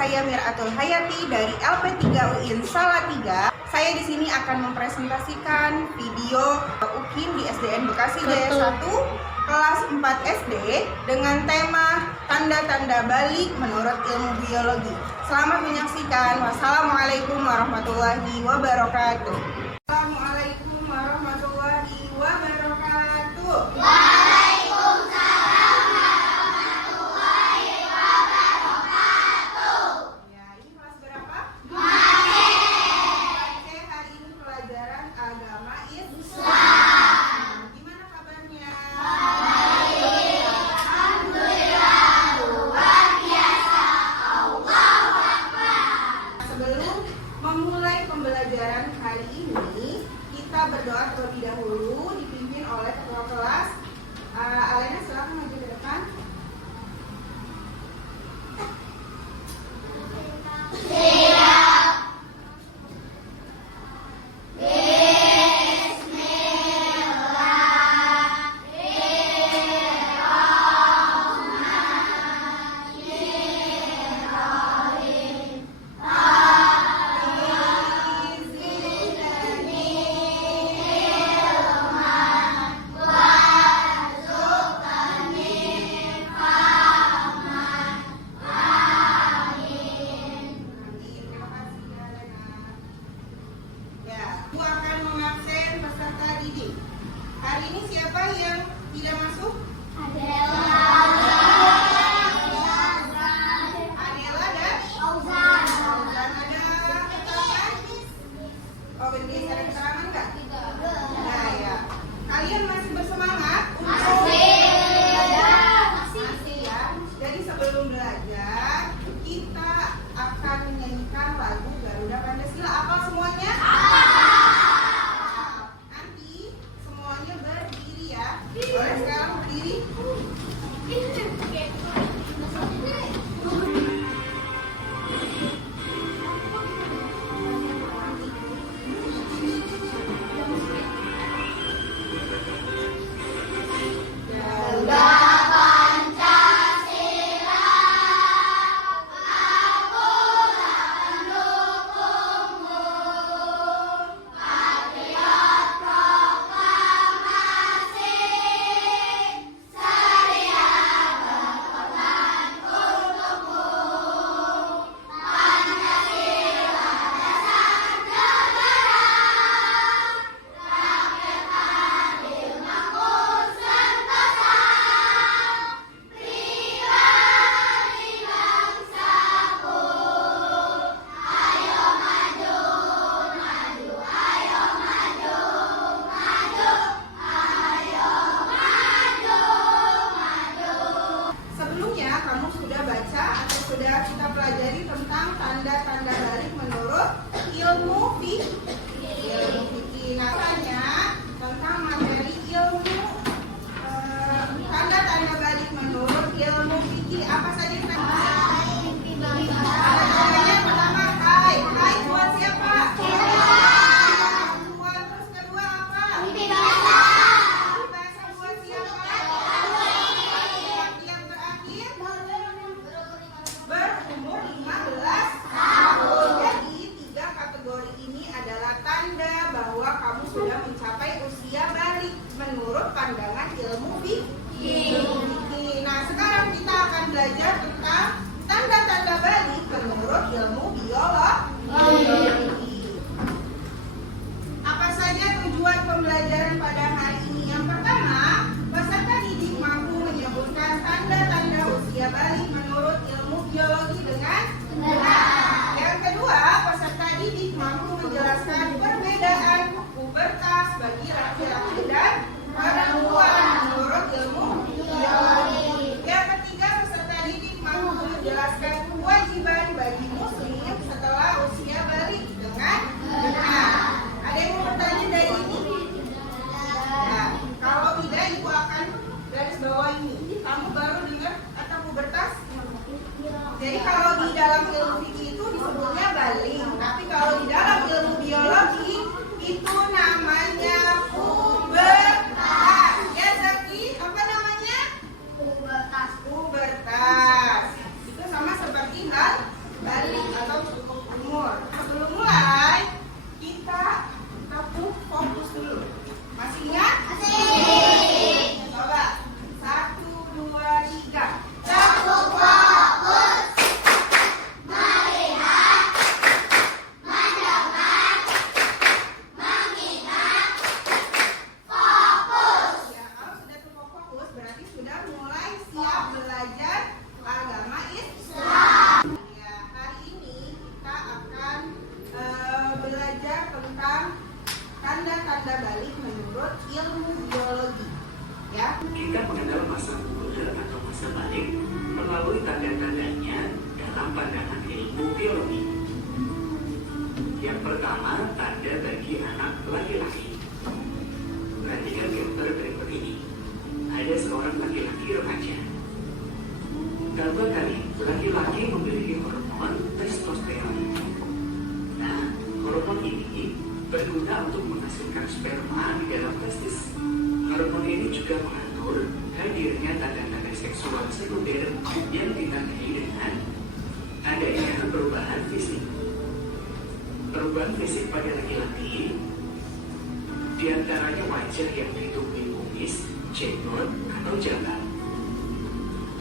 saya Mir'atul Hayati dari LP3 UIN Salatiga. Saya di sini akan mempresentasikan video UKIM di SDN Bekasi Jaya 1 kelas 4 SD dengan tema tanda-tanda balik menurut ilmu biologi. Selamat menyaksikan. Wassalamualaikum warahmatullahi wabarakatuh. Assalamualaikum warahmatullahi wabarakatuh. Memulai pembelajaran hari ini, kita berdoa terlebih dahulu dipimpin oleh ketua kelas. Alena, silakan maju ke depan. Aku akan mengabsen peserta didik. Hari ini siapa yang tidak masuk? Adela dan Fauzan. Ada keterangan? Oh, Gendis, ada keterangan nggak? Nah, ya. Kalian masih bersemangat? Masih ya. Jadi sebelum belajar, kita akan menyanyikan lagu Garuda Pancasila. Apa semuanya? Boleh sekarang berdiri. Sudah kita pelajari tentang tanda-tanda balik menurut ilmu fikih. Nah, tentang materi ilmu tanda-tanda balik menurut ilmu fikih. Apa saja tanda-tandanya? Pertama, hai buat siapa? Buat, terus kedua apa? Bahasa buat siapa? Yang terakhir berumur 15 tahun. Jadi 3 kategori ini adalah tanda bahwa kamu sudah mencapai usia balik menurut pandangan ilmu fikih. Nah, sekarang kita akan belajar tentang tanda-tanda balik menurut ilmu biologi. Apa saja tujuan pembelajaran pada hari ini? Yang pertama, peserta didik mampu menyebutkan tanda-tanda usia balik menurut ilmu biologi dengan benar. Yang kedua, peserta didik mampu menjelaskan perbedaan pubertas bagi laki-laki dan perempuan menurut ilmu biologi. Yang ketiga, peserta didik mampu menjelaskan kewajiban bagi muslim setelah menurut ilmu biologi. Ya. Kita mengenal masa puber atau masa balik melalui tanda-tandanya dalam pandangan ilmu biologi. Yang pertama, tanda bagi anak laki-laki. Perhatikan gambar berikut ini. Ada seorang laki-laki remaja. Gambar kali, laki-laki memiliki hormon testosteron. Nah, hormon ini berguna untuk menghasilkan sperma di dalam testis. Hormon ini juga mengatur hadirnya tanda-tanda seksual sekunder yang ditandai dengan adanya perubahan fisik. Perubahan fisik pada laki-laki diantaranya wajah yang ditutupi kumis, jenggot, atau jambang,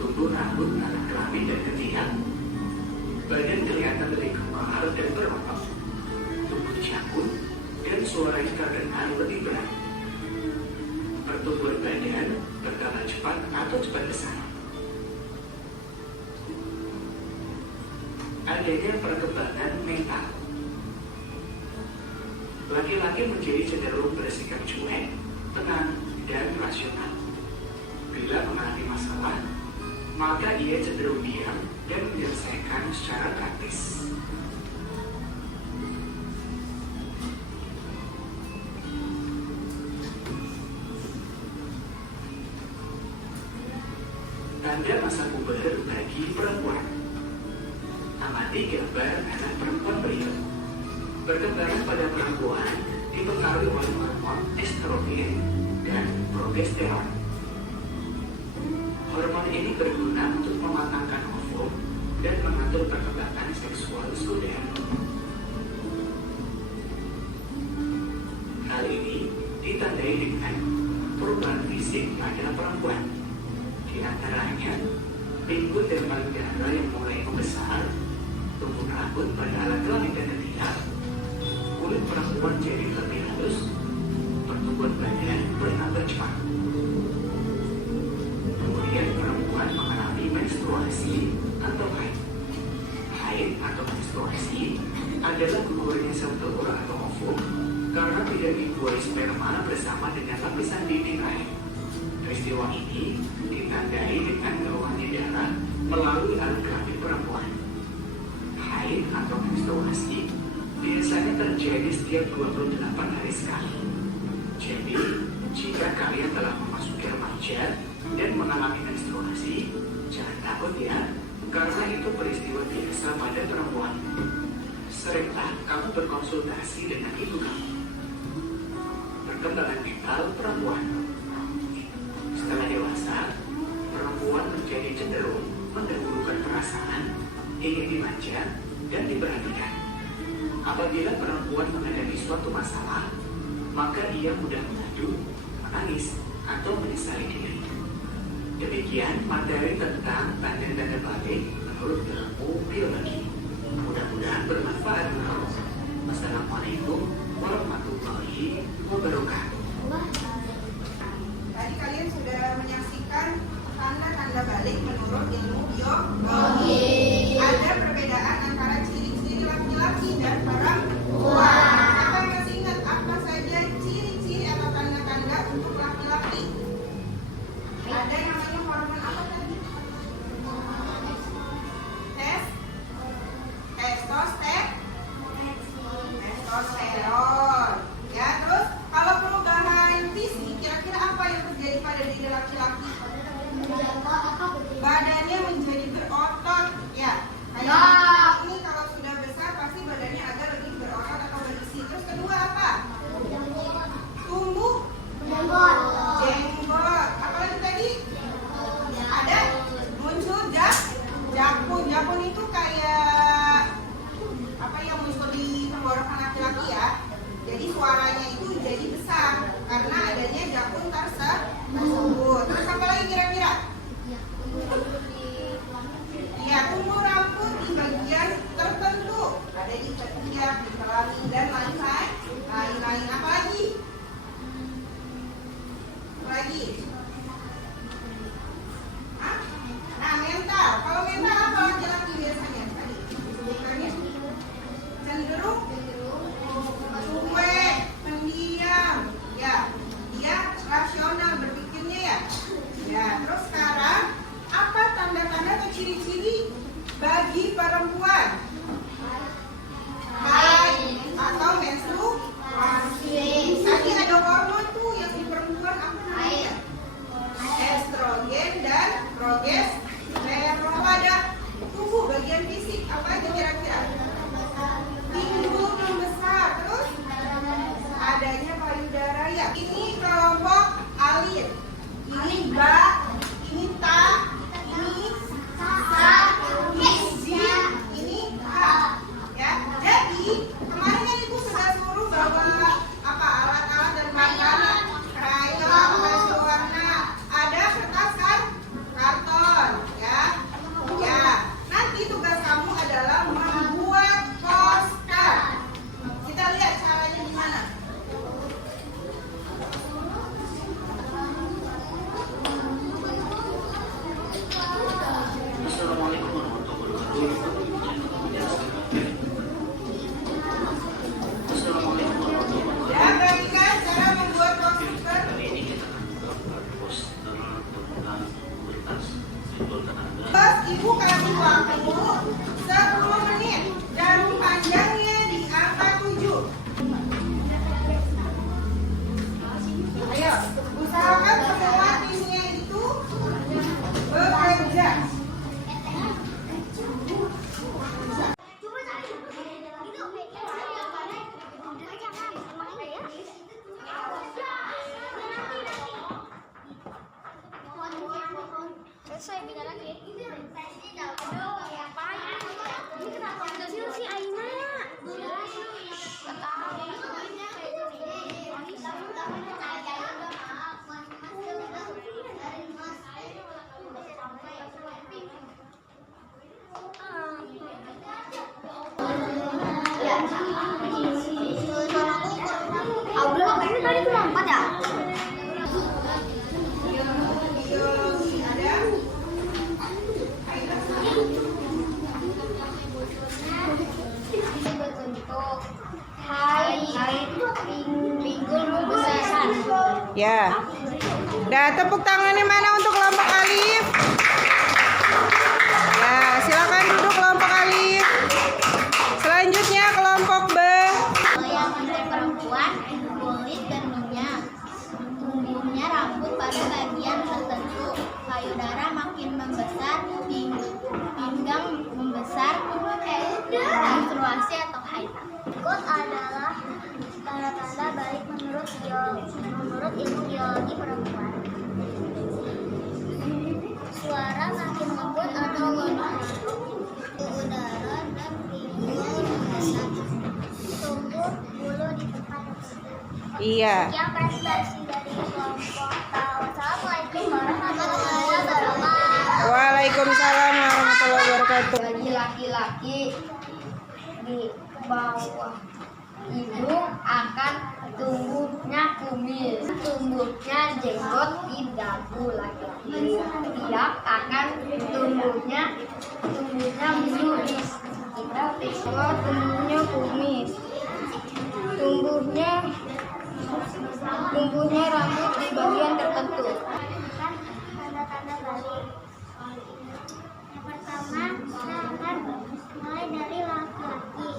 tumbuh rambut pada kelamin dan ketiak, badan kelihatan lebih kemar dan berotot, tubuh jangkut, dan suara yang terdengar lebih berat. Pertumbuhan badan bertambah cepat atau cepat besar. Adanya perkembangan mental. Laki-laki menjadi cenderung bersikap cuek, tenang, dan rasional. Bila mengalami masalah, maka ia cenderung diam dan menyelesaikan secara praktis. Tanda masa puber bagi perempuan. Amati gambar anak perempuan berikut. Perkembangan pada perempuan dipengaruhi oleh hormon estrogen dan progesteron. Hormon ini berguna untuk mematangkan ovum dan mengatur perkembangan seksual sekunder. Hal ini ditandai dengan perubahan fisik pada perempuan. Di antaranya, pinggul dan payudara yang mulai membesar, tumbuh rambut pada alat kelamin dan ketiak, kulit perempuan jadi lebih halus, pertumbuhan badan bertambah cepat. Kemudian perempuan mengalami menstruasi atau haid. Haid atau menstruasi adalah gugurnya sel telur atau ovum karena tidak dibuai sperma bersama dengan lapisan dinding rahim. Peristiwa ini ditandai dengan keluarnya darah melalui alat kelamin perempuan. Haid atau menstruasi biasanya terjadi setiap 28 hari sekali. Jadi, jika kalian telah memasuki remaja dan mengalami menstruasi, jangan takut ya, karena itu peristiwa biasa pada perempuan. Seringlah kamu berkonsultasi dengan ibu kamu. Perkembangan mental perempuan. Setelah dewasa, perempuan menjadi cenderung mendahulukan perasaan, ingin dimanja, dan diperhatikan. Apabila perempuan menghadapi suatu masalah, maka ia mudah mengadu, menangis, atau menyesali diri. Demikian materi tentang tanda-tanda balik menurut ilmu biologi. Mudah-mudahan bermanfaat. Wassalamualaikum warahmatullahi wabarakatuh. Tadi kalian sudah menyaksikan tanda-tanda balik menurut ilmu biologi. Ada perbedaan antara ciri-ciri laki-laki dan perempuan. Siapa yang masih ingat apa saja ciri-ciri atau tanda-tanda untuk laki-laki? Ada yang namanya hormon apa tadi? Testosteron. Ya, terus kalau perubahan Ini kelompok alif. Ini ba, ini ta, ini sa, ini zi, ini ha. Ya, jadi kemarin kan ibu sudah suruh bawa apa alat-alat dan makanan, krayon, kasih warna, ada kertas kan, karton, ya. Ya, nanti tugas kamu adalah membuat postcard. Kita lihat caranya gimana. Assalamualaikum warahmatullahi wabarakatuh. Assalamualaikum warahmatullahi wabarakatuh. Ya, perhatikan cara membuat postcard. Kali ini kita akan membuat poster tentang komunitas simbol tenaga. Terus ibu kasih waktu 10 menit. Jarum panjangnya di angka 7. Ayo, usahakan semua timnya itu bekerja. Selesai beda lagi. Aduh, ngapain? Ini kenapa kecil sih Aina? Aura, ini tadi tuh lompat ya? Biologi ada. Berbentuk pinggul pembesaran. Ya. Dah, tepuk tangannya mana untuk kelompok alif? Ya, silakan duduk kelompok alif. Selanjutnya kelompok B. Yang untuk perempuan, kulit dan minyak. Tumbuhnya rambut pada bagian tertentu. Payudara makin membesar, pinggang membesar, menstruasi atau haid. Berikut adalah tanda-tanda baik menurut ilmu biologi perempuan. Suara makin lembut atau lemah. Udara dan pinggul membesar. Tumbuh bulu di tempat tertentu. Iya. Yang presentasi dari kelompok tahu. Assalamualaikum warahmatullahi wabarakatuh. Waalaikumsalam warahmatullahi wabarakatuh. Bagi laki-laki di bawah hidung akan tumbuhnya kumis, tumbuhnya jenggot di dagu laki-laki. Tiap akan tumbuhnya bulu di sekitar pisau, tumbuhnya kumis, tumbuhnya rambut di bagian tertentu. Tanda-tanda balik. Yang pertama, mulai dari laki-laki.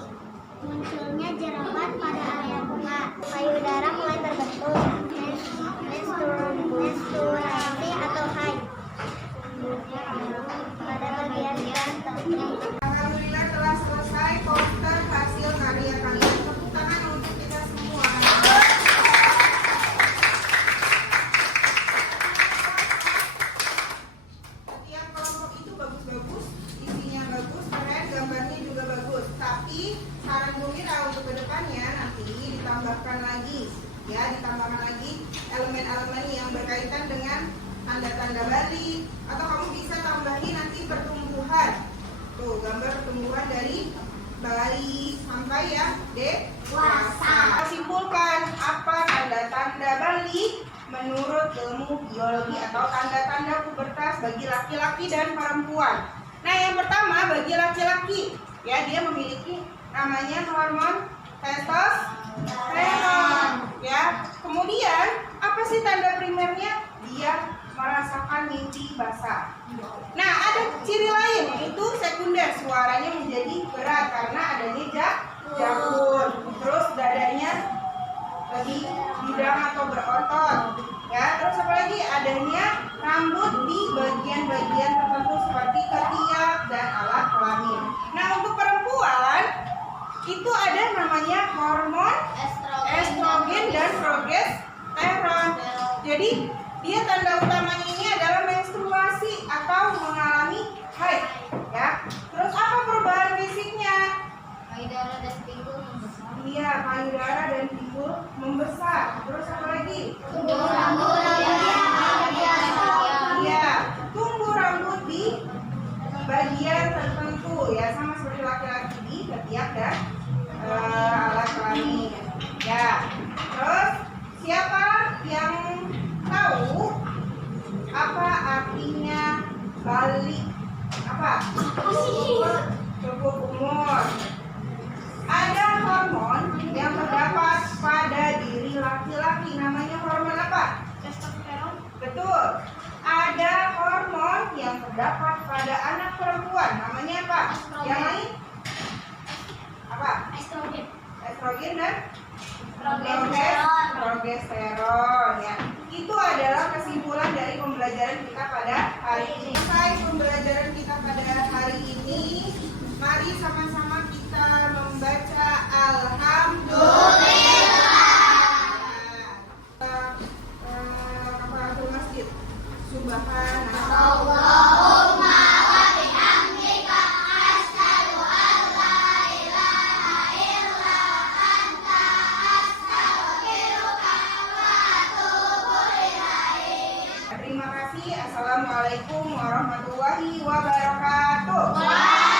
Munculnya jerawat pada area bunga. Payudara mulai terbentuk. Menstruasi atau haid. Pada bagian tertentu. Alhamdulillah telah selesai poster hasil karya kalian. Tepuk tangan untuk kita semua. Setiap kelompok itu bagus-bagus, isinya bagus, keren, gambarnya juga bagus. Tapi saran Bu Mira untuk kedepannya nanti ditambahkan lagi, ya, ditambahkan lagi elemen-elemen yang berkaitan dengan tanda-tanda balik, atau kamu bisa tambahin nanti pertumbuhan. Tuh, gambar pertumbuhan dari bayi sampai ya dewasa. Simpulkan apa tanda-tanda balik menurut ilmu biologi atau tanda-tanda pubertas bagi laki-laki dan perempuan. Nah, yang pertama bagi laki-laki, ya, dia memiliki namanya hormon testosteron, ya. Kemudian apa sih tanda primernya? Dia merasakan mimpi basah. Nah, ada ciri lain yaitu sekunder, suaranya menjadi berat karena adanya jakun. Terus dadanya lebih bidang atau berotot, ya. Terus apa lagi? Adanya rambut di bagian-bagian tertentu seperti ketiak dan alat kelamin. Nah, untuk perempuan itu ada namanya hormon estrogen dan progesteron. Jadi dia tanda utamanya ini adalah menstruasi atau mengalami haid, ya. Terus apa perubahan fisiknya? Payudara dan pinggul membesar. Iya, payudara dan pinggul membesar. Terus apa lagi? Tumbuh rambut Iya, tumbuh rambut di bagian tertentu, ya, sama seperti laki-laki di ketiak dan alat kelamin. Ya, terus siapa yang tahu apa artinya balik? Apa? Cukup umur. Ada hormon yang terdapat pada diri laki-laki, namanya hormon apa? testosteron. Betul. Ada hormon yang terdapat pada anak perempuan, namanya apa? Estrogen. Yang lain? Apa? Estrogen. Estrogen dan Progesteron. progesteron, ya. Itu adalah kesimpulan dari pembelajaran kita pada hari ini. Selesai pembelajaran kita pada hari ini, mari sama-sama kita membaca Alhamdulillah. Kafaratul masjid. Subhanallah. Terima kasih. Assalamualaikum warahmatullahi wabarakatuh.